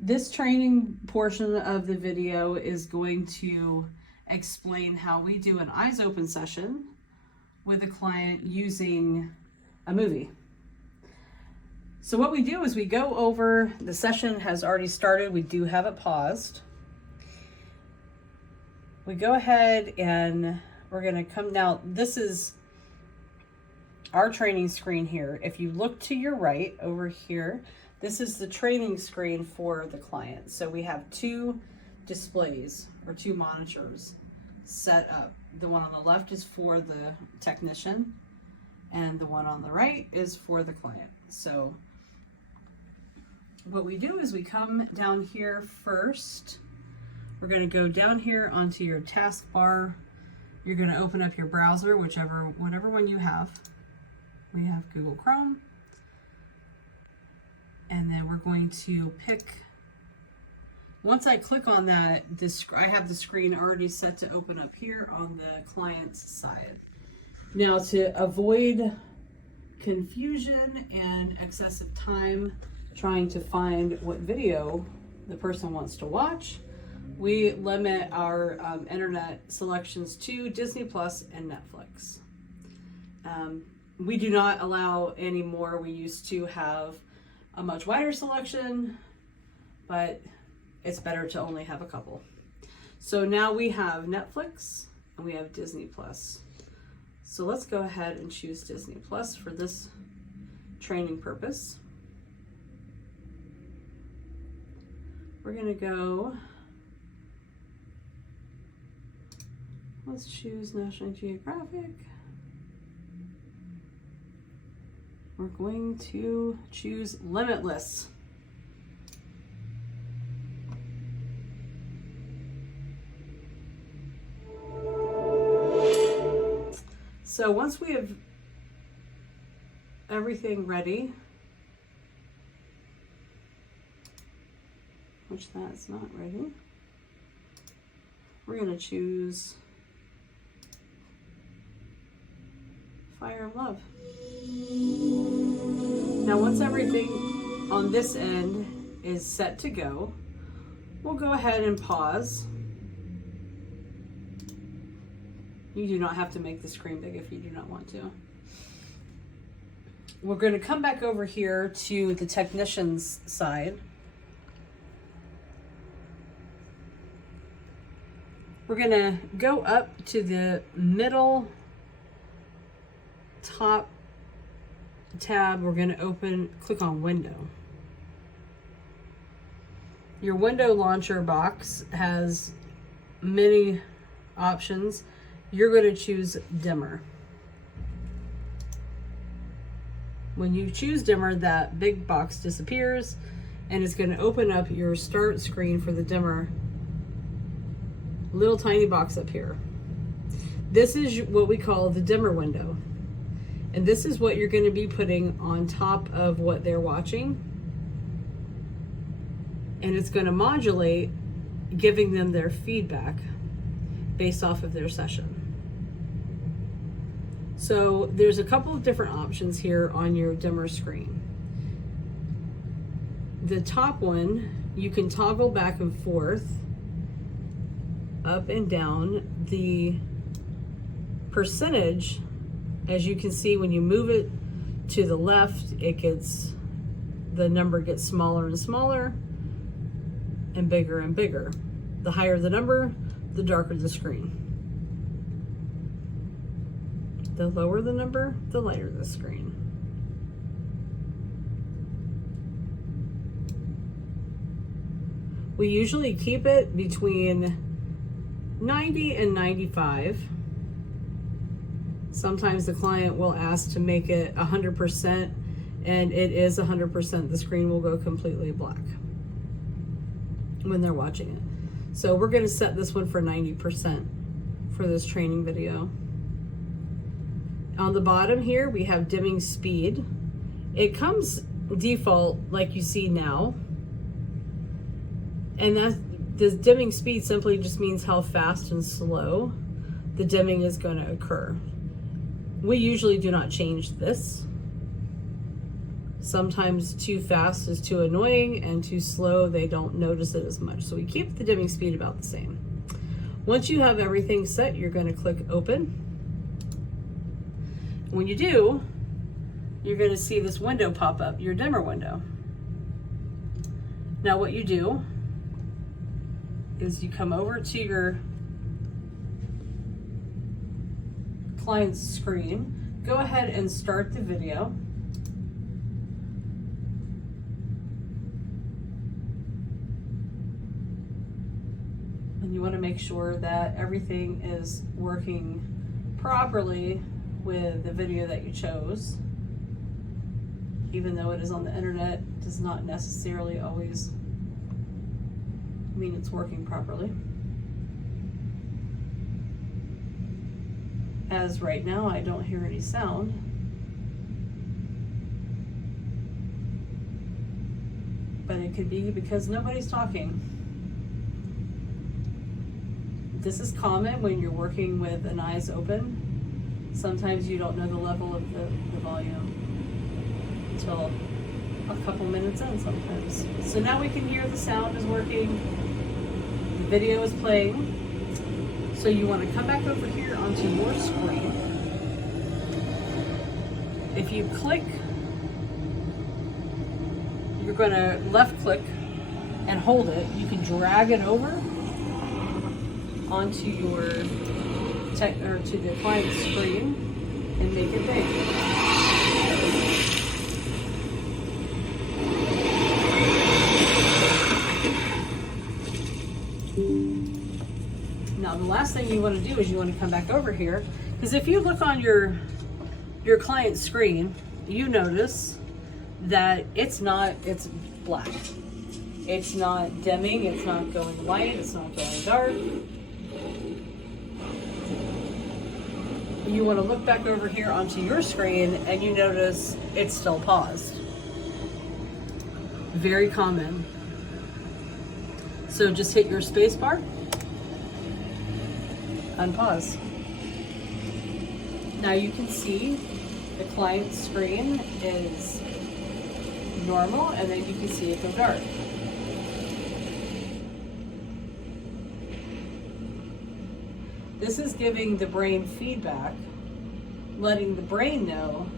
This training portion of the video is going to explain how we do an eyes open session with a client using a movie. So what we do is we go over, the session has already started, we do have it paused. We go ahead and we're gonna come, now this is our training screen here. If you look to your right over here, this is the training screen for the client. So we have two displays or two monitors set up. The one on the left is for the technician and the one on the right is for the client. So what we do is we come down here first. We're going to go down here onto your taskbar. You're going to open up your browser, whatever one you have. We have Google Chrome. And then we're going to pick, once I click on that, I have the screen already set to open up here on the client's side. Now, to avoid confusion and excessive time trying to find what video the person wants to watch, we limit our internet selections to Disney Plus and Netflix. We do not allow any more. We used to have a much wider selection, but it's better to only have a couple. So now we have Netflix and we have Disney Plus. So let's go ahead and choose Disney Plus for this training purpose. We're gonna go, let's choose National Geographic. We're going to choose Limitless. So once we have everything ready, which that's not ready, we're going to choose Fire of Love. Now, once everything on this end is set to go, we'll go ahead and pause. You do not have to make the screen big if you do not want to. We're going to come back over here to the technician's side. We're going to go up to the middle top tab. We're going to click on Window. Your window launcher box has many options. You're going to choose Dimmer. When you choose Dimmer, that big box disappears and it's going to open up your start screen for the dimmer. Little tiny box up here. This is what we call the dimmer window. And this is what you're going to be putting on top of what they're watching. And it's going to modulate, giving them their feedback based off of their session. So there's a couple of different options here on your dimmer screen. The top one, you can toggle back and forth, up and down. The percentage, as you can see, when you move it to the left, the number gets smaller and smaller and bigger. The higher the number, the darker the screen. The lower the number, the lighter the screen. We usually keep it between 90 and 95. Sometimes the client will ask to make it 100%, and it is 100%. The screen will go completely black when they're watching it. So we're going to set this one for 90% for this training video. On the bottom here, we have dimming speed. It comes default like you see now. And this dimming speed simply just means how fast and slow the dimming is going to occur. We usually do not change this. Sometimes too fast is too annoying, and too slow, they don't notice it as much. So we keep the dimming speed about the same. Once you have everything set, you're going to click open. When you do, you're going to see this window pop up, your dimmer window. Now what you do is you come over to your client's screen, go ahead and start the video. And you want to make sure that everything is working properly with the video that you chose. Even though it is on the internet, does not necessarily always mean it's working properly. As right now, I don't hear any sound. But it could be because nobody's talking. This is common when you're working with an eyes open. Sometimes you don't know the level of the volume until a couple minutes in sometimes. So now we can hear the sound is working, the video is playing. So you want to come back over here onto your screen. If you click, you're going to left click and hold it. You can drag it over onto your to the client's screen and make it big. Now the last thing you want to do is you want to come back over here, because if you look on your client's screen, you notice that it's black. It's not dimming, it's not going light, it's not going dark. You want to look back over here onto your screen and you notice it's still paused. Very common. So just hit your space bar, unpause. Now you can see the client screen is normal, and then you can see it go dark. This is giving the brain feedback, letting the brain know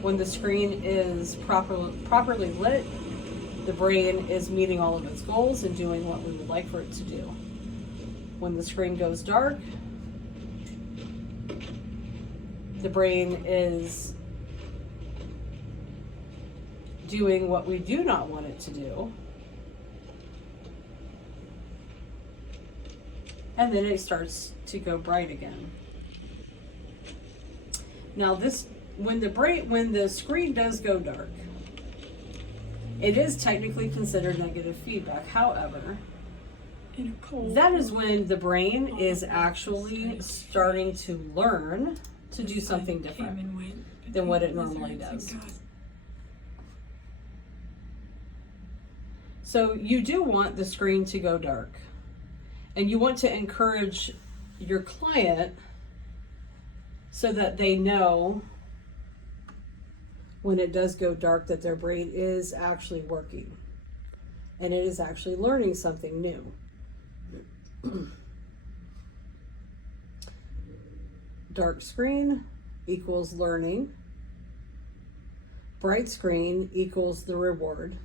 when the screen is properly lit, the brain is meeting all of its goals and doing what we would like for it to do. When the screen goes dark, the brain is doing what we do not want it to do. And then it starts to go bright again. Now when the screen does go dark, it is technically considered negative feedback. However, that is when the brain is actually starting to learn to do something different than what it normally does. So you do want the screen to go dark. And you want to encourage your client so that they know when it does go dark that their brain is actually working and it is actually learning something new. Dark screen equals learning. Bright screen equals the reward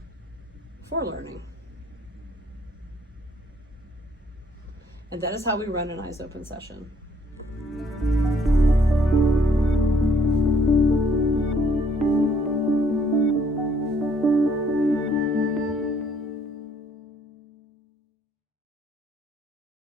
for learning. And that is how we run an eyes open session.